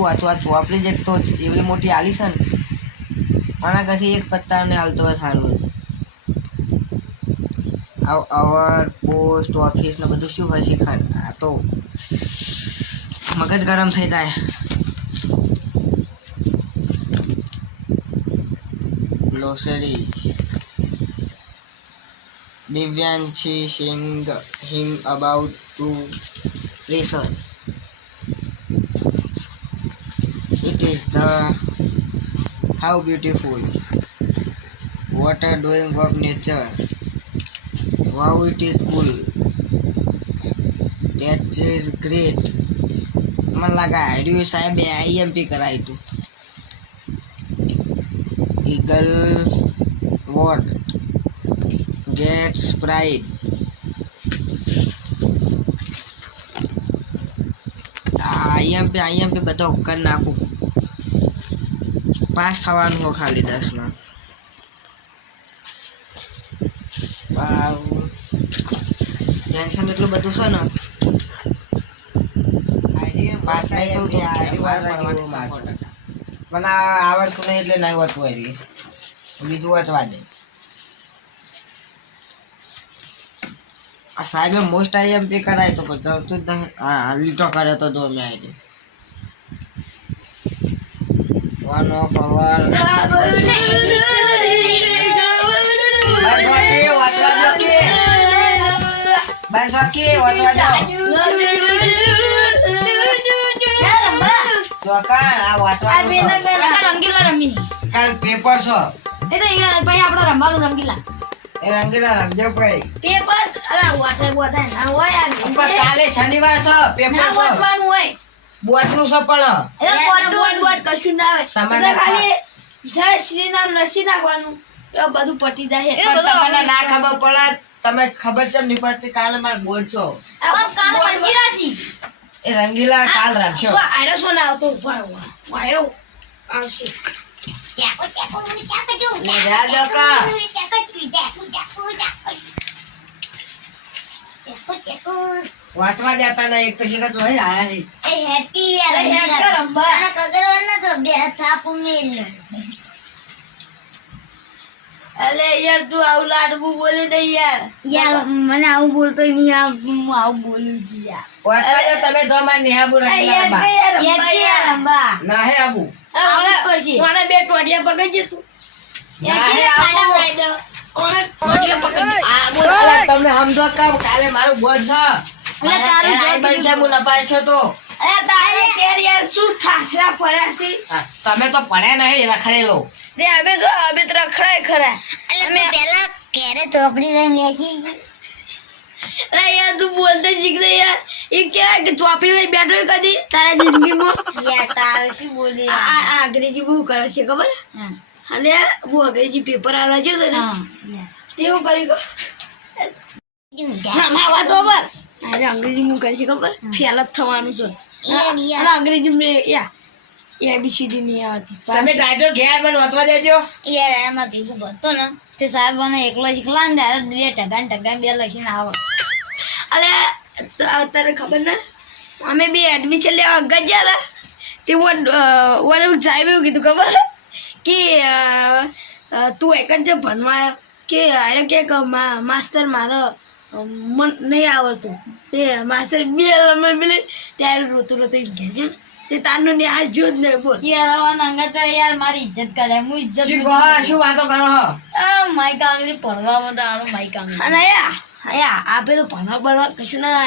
શું વાંચવા ચોપડી જ એક તો એવડી મોટી આલી છે ને આના કશી એક પત્તાને હાલતો હોય સારું હતું. અવર પોસ્ટ ઓફિસ ને બધું શું હોય શીખાડ આ તો મગજ ગરમ થઈ જાય. ગ્લોસરી Divyanshi saying him about to pressure. It is the how beautiful. What a doing of nature. Wow, it is cool. That is great. मन लगा आईडी साहब IMP कराई तू. Eagle what gets pride. IMP બધો કરી નાખું. પાસ થવાનું હો ખાલી 10 માં. ટેન્શન એટલું બધું છે ને પાસ નહીં થયું તો મને આવડતું નહીં એટલે નહીં હોતું હોય બીજું વાંચવા દે. આ સાહેબે મોસ્ટ IMP કરાય તો જતું જ નહીં. હા લીટો કરે તો દો મેં આવી વન ઓફ અવર પેપર છો એ તો ભાઈ આપણો રમવાનું રંગીલા એ રંગીલા રમજો ભાઈ પેપર અલા વાતા ના હોય યાર કાલે શનિવાર છે પેપર ના વાંચવાનું હોય બોટનું છે પણ બોટ કશું ના આવે તમારે ખાલી જય શ્રી નામ લસી નાખવાનું એ બધું પટી જાય. તમને ના ખબર પડે તમે ખબર કેમ નહીં પડતી કાલે મારે બોર્ડ છો કાલ રંગીલા છી એ રંગીલા કાલ રાખશો આડો સો ના આવતો ઉપર વાયો આવશે વાંચવા જતા ના એક તો શીખત હોય આયા નહીં એ હેટી યાર હેટ રંબા ના કગરવા ના તો બે થાપ મેલ અલે યાર તું આવું લાડવું બોલે ને યાર મને આવું બોલતો નહીં આવું બોલું છું યાર વાંચવા જાવ તમે જો માર નેહાબુ રંગીલા યાર રંબા ના હે આબુ મને બે ટોડિયા પકડી જે તું તમે સમજો કામ કાલે મારું બોર્ડ છે બનશે હું નપાય છો તો તમે તો પડ્યા નહીં રખડેલો અમે તો રખડાય ખરા અમે પેલા કેરે ચોપડી લઈને બેસી અરે યાર તું બોલતે શીખને યાર એ કેવાય કે ચોપડી લઈને બેઠો કદી તારા જિંદગીમાં યાર તારે શું બોલી આ અંગ્રેજી બહુ કરે છે ખબર અને હું અંગ્રેજી પેપર આવા જો ને તેવું કરી ગયો વાતો પર અરે અંગ્રેજી હું કરી છે ખબર ફેલ જ થવાનું છે અંગ્રેજી મેં ABCD નહીં આવતી તમે જાજો ઘેર મને વાંચવા દેજો યાર એમાં ભેગું ભરતો ને તે સાહેબ મને એકલો શીખલા ને ત્યારે 2 ટકા 2 લખીને આવો અલે અત્યારે ખબર ને અમે બે એડમિશન લેવા ગયા તે વન સાહેબ એવું કીધું ખબર કે તું એક જ ભણવા કે અરે કે માસ્ટર મારો મન નહીં આવડતું તે માસ્ટર બે રમે પેલે ત્યારે રોતો ઘેર છે તે તારનું ને આ જો જ નહીં બોલ યાર અંગત યાર મારી ઇજ્જત કરે હું ઇજ્જત શું વાતો કરો હો માઈ કાંગલી ભણવામાં તો આનો માઈ કાંગલી અને આપે તો ભણવા કશું ના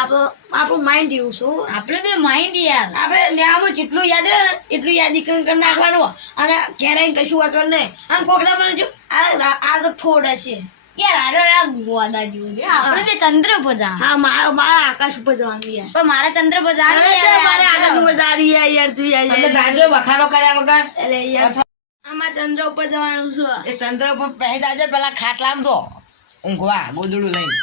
આપણું માઇન્ડ એવું શું આપણે બે માઇન્ડ યાર આપણે ન્યામાં જેટલું યાદ રહે ને એટલું યાદી કરી નાખવાનું અને ક્યારેય કશું વાંચવાનું નહીં આમ કોકડા મને જો આ તો ઠોડ હશે યાર આ ગોદા જેવું છે આપણે બે ચંદ્ર પર જા હા મારા આકાશ ઉપર જવાનું યાર પણ મારા ચંદ્ર પર જા મારા આકાશ ઉપર જારી યાર તું યાર તમે જાજો બખાડો કર્યા વગર એટલે યાર આમાં ચંદ્ર ઉપર જવાનું છે એ ચંદ્ર ઉપર પહે જાજો પેલા ખાટલામ તો ઊંઘવા ગોદડું લઈને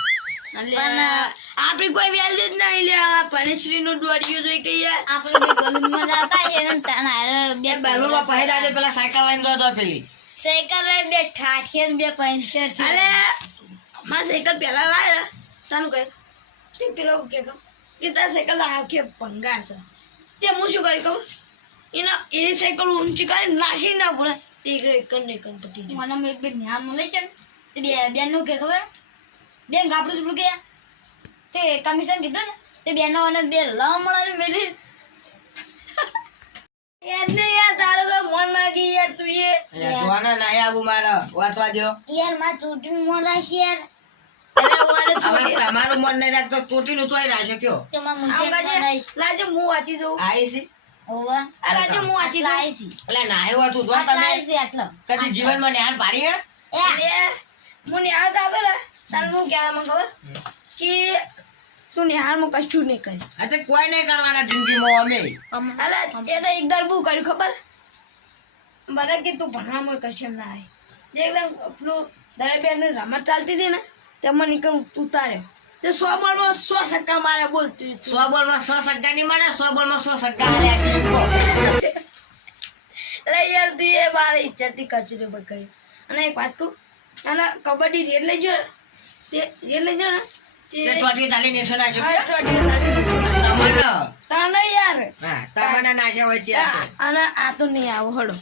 આપણે કોઈ વેલ જ નહીં લે પનેશ્રી નું દોડ્યું જોઈ કે યાર આપણે બે બલૂનમાં જાતા એને તાના બે બલૂનમાં પહે જાજો પેલા સાયકલ લઈને દો પેલી સાયકલ રે બે ઠાઠિયન બે પંચર અલે માં સાયકલ પેલા લાયા તાનું કહે તે પેલો કે તાર સાયકલ આ કે ભંગાર છે તે હું શું કરી કહું એની સાયકલ ઊંચી કરી નાસી ના પડે તે એક ને એક પટી ગયું. મને એક બે ધ્યાનમાં લઈ ચાલ તે બેન નું કે ખબર બેન ગાબડું ચૂડું કે તે કમિશન કીધું ને તે બેનો અને બે લમણ મેલી યાર ને યાર તારો તો મન માંગી યાર તું એ જોવાના નહીં આવું મારે વાંચવા દો. યાર માં ચોટીનું મોં રાખી યાર હવે તમારું મન નહીં રાખતો ચોટીનું તોય રાખશો કયો તો માં મુંશે લાજો હું વાંચી દઉં. આઈ છે ઓવા આ લાજો હું વાંચી દઉં. લાઈસી એટલે નાય હોતું જો તમે લાઈસી આટલો કદી જીવનમાં નિહાળ પાડી હે એ અરે હું નિહાળ થતો ને તારે હું કહેવા માં ખબર કે તું નિહાળમાં કશું નહીં કરી. આ તો કોઈ નહીં કરવાના જિંદગીમાં અમે અરે એ તો એકદર બહુ કર્યું ખબર બધા કે તું ભણવામાં કશું ના આવે એકદમ પેલું દરેબેન રમત ચાલતી હતી ને તેમાં નીકળ ઉતાર્યો તે 100 બોલમાં 100 છક્કા મારે બોલતું 100 બોલમાં 100 સગ્ગા નહીં મારે 100 બોલમાં 100 સગ્ગા આલ્યા છે ઈકો. એટલે યાર તું એ બાર ઇજ્જતથી કચરો બકાઈ. અને એક વાત કહું અને કબડ્ડી રેડ લઈ જો તે રેડ લઈ જો ને તે ટોટી તાલી નેસો નાખ્યો આ કયો? ચોટી તારી તમને તને યાર હા તમને નાખ્યા હોય છે આ તો. અને આ તો નહીં આવો હડો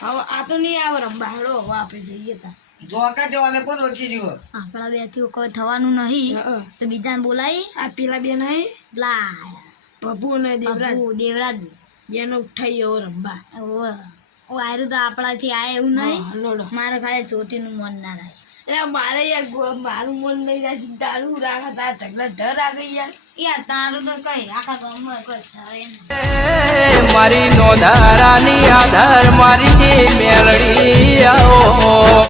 હવે આ તો નહીં આવો રંબા હડો હવે આપણે જઈએ તા જોકા દેવો અમે કોણ રોકી દીધો આપણા બે થી કોઈ થવાનું નહીં તો બીજાને બોલાવી આ પેલા બેન હે લા પપ્પુ અને દેવરાજ બાપુ દેવરાજ બેનો ઉઠાઈ ગયો રંબા ઓ આયરું તો આપણાથી આય એવું નહીં લોડો મારે ખાલી ચોટીનું મન ના રાખે એટલે મારે યાર મારું મન નહીં રાખી તારું રાખે તાર ઢગલા ઢર રાખે યાર યાર તારું તો કઈ આખા ગામમાં કોઈ થાય નહીં. મારી નોંધારાની આધાર મારી મેળડી આવો